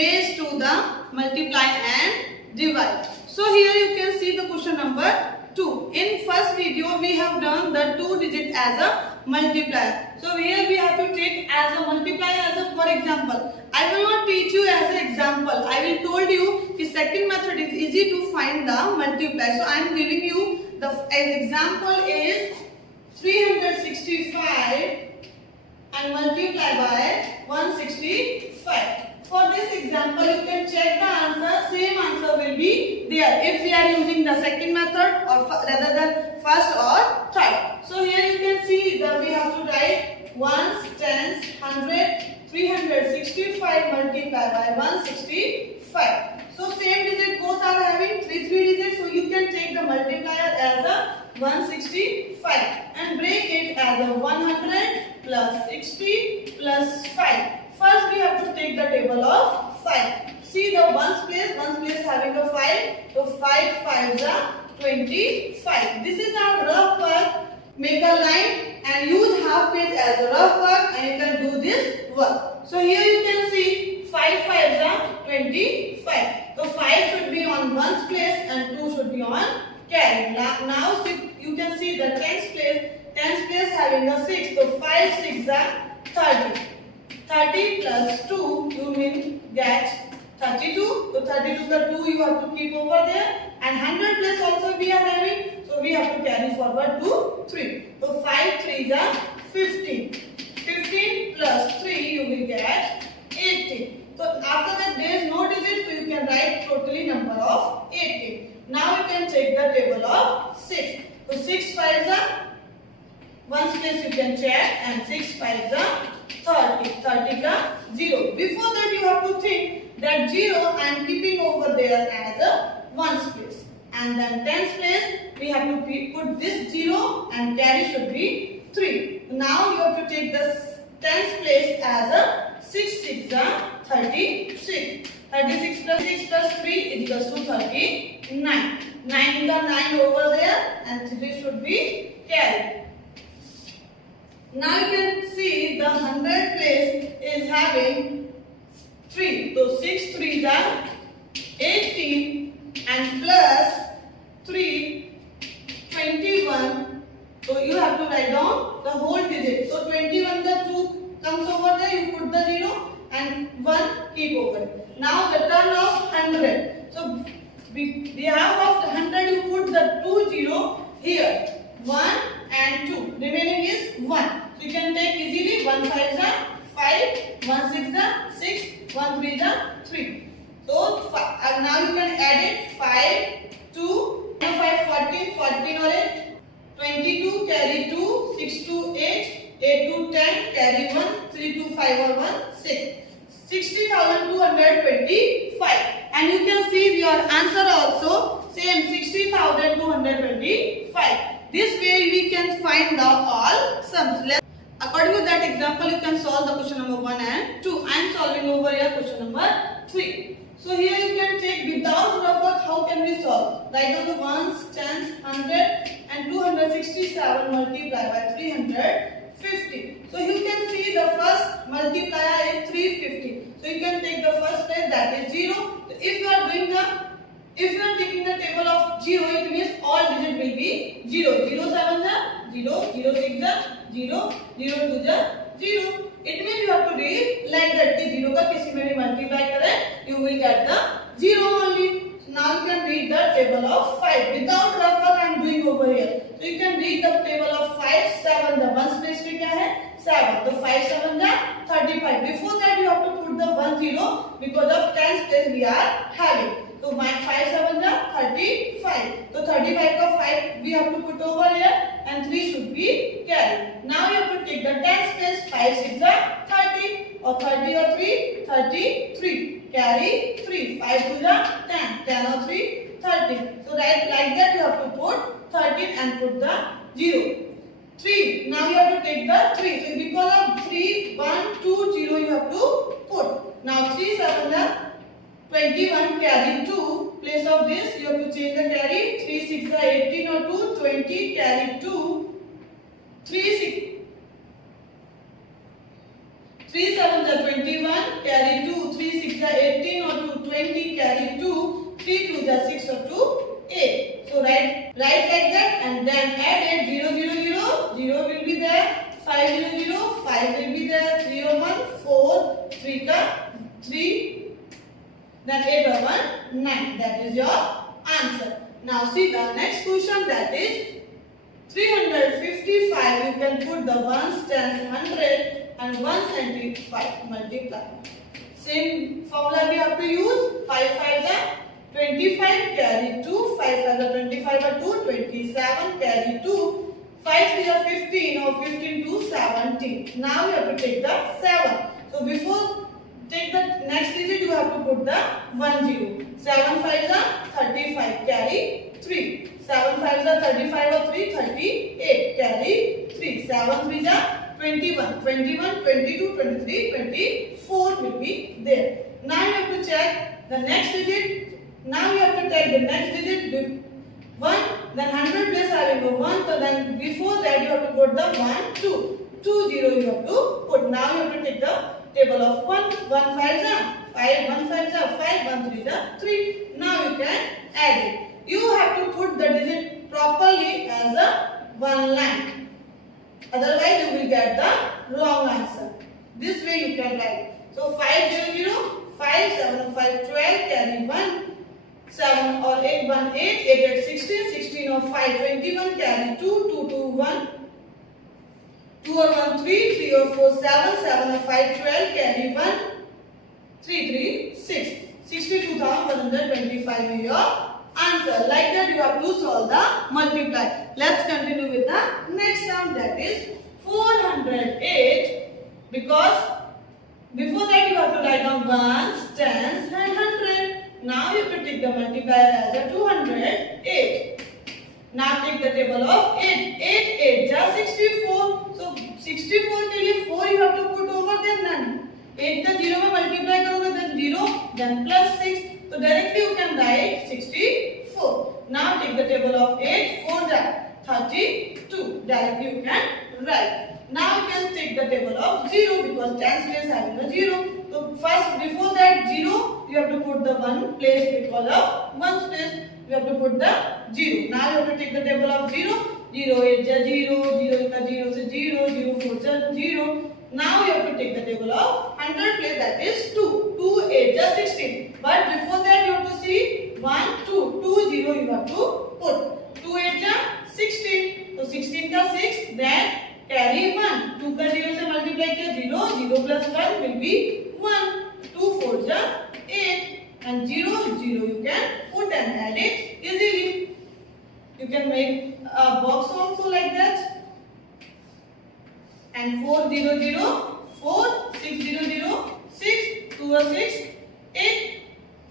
ways to the multiply and divide. So here you can see the question number 2. In first video we have done the 2 digit as a multiplier. So here we have to take as a multiplier as a for example. I will not teach you as an example. I will told you the second method is easy to find the multiplier. So I am giving you the example is 365 and multiply by 165. For this example, you can check the answer. Same answer will be there if we are using the second method or rather than first or third. So here you can see that we have to write ones, tens, 100, 365 multiplied by 165. So same digit both are having three digits. So you can take the multiplier as a 165 and break it as a 100 plus 60 plus 5. First we have to take the table of 5. See the ones place having a 5. So 5 5s are 25. This is our rough work. Make a line and use half page as a rough work and you can do this work. So here you can see 5 5s are 25. So 5 should be on ones place and 2 should be on carry. Now you can see the tens place having a 6. So 5 6 are 30. 30 plus 2 you will get 32. So 32 the 2 you have to keep over there and 100 plus also we are having. So we have to carry forward to 3. So 5 3s are 15. 15 plus 3 you will get 18. So after that there is no digit so you can write totally number of 18. Now you can take the table of 6. So 6 5s are ones place you can check and 6 5s are 30. 30 ka 0. Before that you have to think that 0 I am keeping over there as a ones place. And then tens place we have to put this 0 and carry should be 3. Now you have to take the tens place as a 6 6 are 36. 36 plus 6 plus 3 is equals to 39. 9 is the 9 over there and 3 should be carried. Now you can see the 100 place is having 3. So 6 3s are 18 and plus 3 21. So you have to write down the whole digit. So 21 the 2 comes over there, you put the 0 and 1 keep over. Now the turn of 100. So behalf of the 100 you put the 2 0 here. 1 and 2. Remaining is 1. So you can take easily 1 5s are 5, 1 6s are 6, 1 3s are 3. So now you can add it 5, 2, 5 14, 14 or 8, 22 carry 2, 6 to 8, 8 to 10 carry 1, 3 to 5 or 1, 6. 60,225 and you can see your answer also same 60,225. This way we can find the all sums. According to that example, you can solve the question number 1 and 2. I am solving over here question number 3. So here you can take without rough work how can we solve. Write down the ones, tens, 100 and 267 multiplied by 350. So you can see the first multiplier is 350. So you can take the first place that is 0. So if you are taking the table of 0, it means all digit will be 0. 0 7 are 0, 0 6 are 0, 0 2 are 0. It means you have to read like that. कि 0 का किसी में भी multiply करें, you will get the 0 only. Now you can read the table of 5 without rough work I am doing over here. So you can read the table of 5, 7. The ones place में क्या है 7. The 5 7 are 35. Before that you have to put the 1 0 because of tens place we are having. So 5 7 are 35. So 35 का 5 we have to put over here and 3 should be carried. Now you have to take the tens place 5 6 are 30 or 30 or 3 33. Carry 3. 5 2 are 10. 10 or 3 13. So right like that you have to put 13 and put the 0. 3. Now you have to take the 3. So because of 3 1 2 0 you have to put. Now 3 7 are 21 carry 2. Place of this you have to change the carry. 3 6 are 18 or 2 20 carry 2. 3 6 3 7 are 21, carry 2. 3 6 are 18 or 2 20, carry 2. 3 2 are 6 or 2 8. So write like that and then add it. 0 0 0 0 will be there. 5 0 0 5 will be there. 3 or 1 4 3 ka 3. Then 8 or 1 9. That is your answer. Now see the next question, that is 355. You can put the ones, tens, 100 and 175 multiply. Same formula we have to use. 5 5 the 25, carry 2. 5 5 the 25 are 2. 27, carry 2. 5 3 are 15 or 15 to 17. Now you have to take the 7. So before take the next digit, you have to put the 1 0. 7 5 are 35, carry 3. 7 5 are 35 or 3, 38, carry 3. 7 3 are 21, 21, 22, 23, 24 will be there. Now you have to check the next digit. Now you have to take the next digit with 1, then 100 place having a 1, so then before that you have to put the 1, 2. 2 0 you have to put. Now you have to take the table of 1, 1 5 are 5, 1 5 are 5, 1 3 are 3. Now you can add it. You have to put the digit properly as a one line. Otherwise you will get the wrong answer. This way you can write. So 5 0 0 5 7 5 12, carry 1. 7 or 8 1 8, 8 8 16, 16 or 5 21, carry 2, 2 2 1. 2 or 1 3, 3 or 4 7, 7 or 5 12, carry 1. 3 3 6. 62,125 is your answer. Like that you have to solve the multiply. Let's continue with the next sum, that is 408. Because before that you have to write down ones, tens and 100. Now you have to take the multiplier as a 208. Now take the table of 8. 8 8 are 64. So 64 के लिए 4 you have to put over there none. 8 का 0 में multiply करोगे then 0, then plus 6. So directly you can write 64. Now take the table of 8. 4 are 32. Directly you can write. Now you can take the table of 0 because tens place having a 0. So first before that 0 you have to put the 1 place because of 1's place you have to put the 0. Now you have to take the table of 0. 0 8 is 0, 0 is 0 से 0, 0 4 is 0. Now you have to take the table of 100 place, that is 2. 2 8 is 16. But before that you have to see 1 2 2 0 you have to put. 2 8 is 16. So 16 का 6, then carry 1. 2 का 0 से multiply किया 0, 0 plus 1 will be 1. 2 4 is 8. And 0 0 you can put and add it easily. You can make a box also like that. And 4 0 0 4 6 0 0 6 2 or 6 8.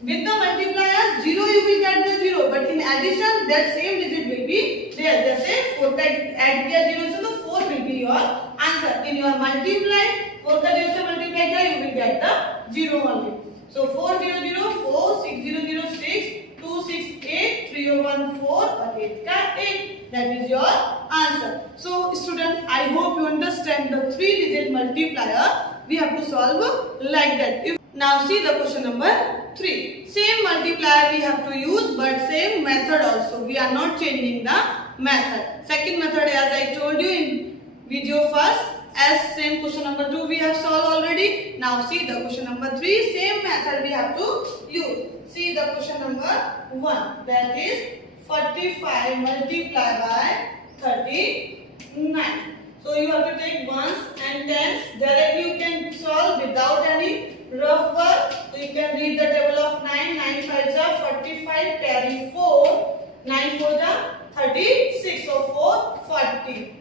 With the multiplier 0 you will get the 0, but in addition that same digit will be there. जैसे 4 का add किया 0 से तो 4 will be your answer. In your multiply 4 का 0 से multiply किया you will get the 0 only. So 4 0 0 4 6 0 0 6 2 6 8 3 or 1 4 or 8 ka 8. That is your answer. So student, I hope you understand the 3-digit multiplier. We have to solve like that. Now see the question number 3. Same multiplier we have to use, but same method also. We are not changing the method. Second method, as I told you in video first, as same question number 2 we have solved already. Now see the question number 3. Same method we have to use. See the question number 1. That is 45 multiplied by 39. So you have to take ones and tens. Directly you can solve without any rough work. So you can read the table of 9. 9 5 are 45, carry 4. 9 4 are 36. So 4 40.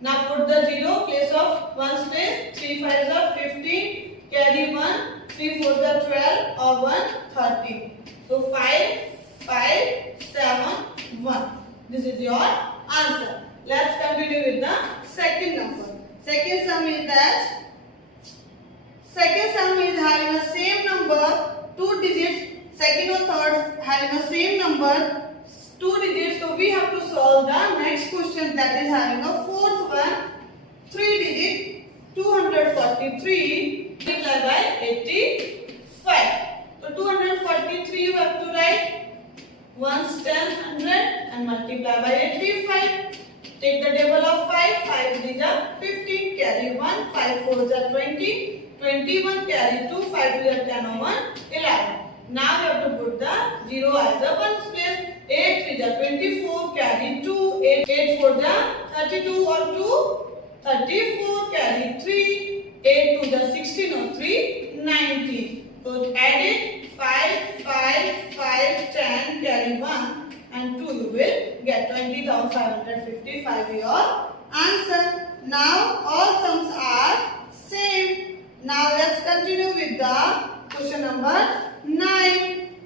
Now put the 0 place of 1's place. 3 5 are 15, carry 1. 3 4 are 12 or 1 30. So 5 5 7 1. This is your answer. Let's continue with the second number. Second sum is that second sum is having the same number, 2 digits. Second or third having the same number, 2 digits. So we have to solve the next question, that is having a fourth one, 3 digit, 2 243 multiplied by 85. So 243 you have to write. Ones 10, 100 and multiply by 85. Take the table of 5. 5 threes are 15. Carry 1. 5 fours are 20. 21 carry 2. 5 to the 10 or 1. 11. Now we have to put the 0 as a ones place. 8 threes are 24. Carry 2. 8 fours are 32 or 2. 34 carry 3. 8 to the 16 or 3. 19. So add it. 5, 10, carry 1 and 2 you will get 20,555 your answer. Now all sums are same. Now let's continue with the question number 9.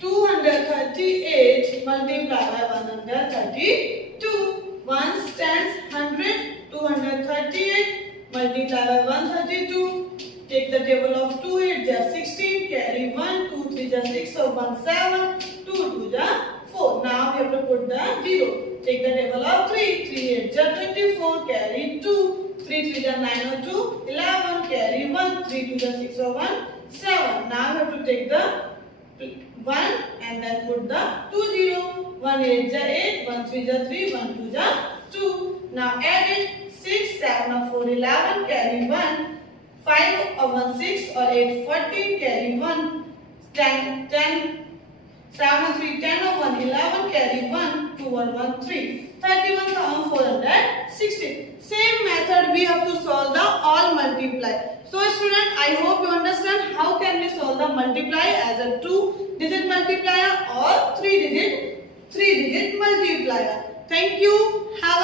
238 multiplied by 132. 1 stands 100. 238 multiplied by 132. Take the table of 2, 8 just 16, carry 1, 2, 3 just 6 or 1, 7, 2, 2 just 4. Now we have to put the 0. Take the table of 3, 3, 8 just 24, carry 2, 3, 3 just 9 or 2, 11, carry 1, 3, 2 just 6 or 1, 7. Now we have to take the 1 and then put the 2 0. 1, 8 just 8, 1, 3 just 3, 1, 2 just 2. Now add it. 6, 7 or 4, 11, carry 1. 5 or 1, 6 or 8, 14, carry 1, 10, 7 or 3, 10 or 1, 11, carry 1, 2 or 1, 3, 31,460. Same method we have to solve the all multiply. So student, I hope you understand how can we solve the multiply as a 2-digit multiplier or 3-digit multiplier. Thank you. Have a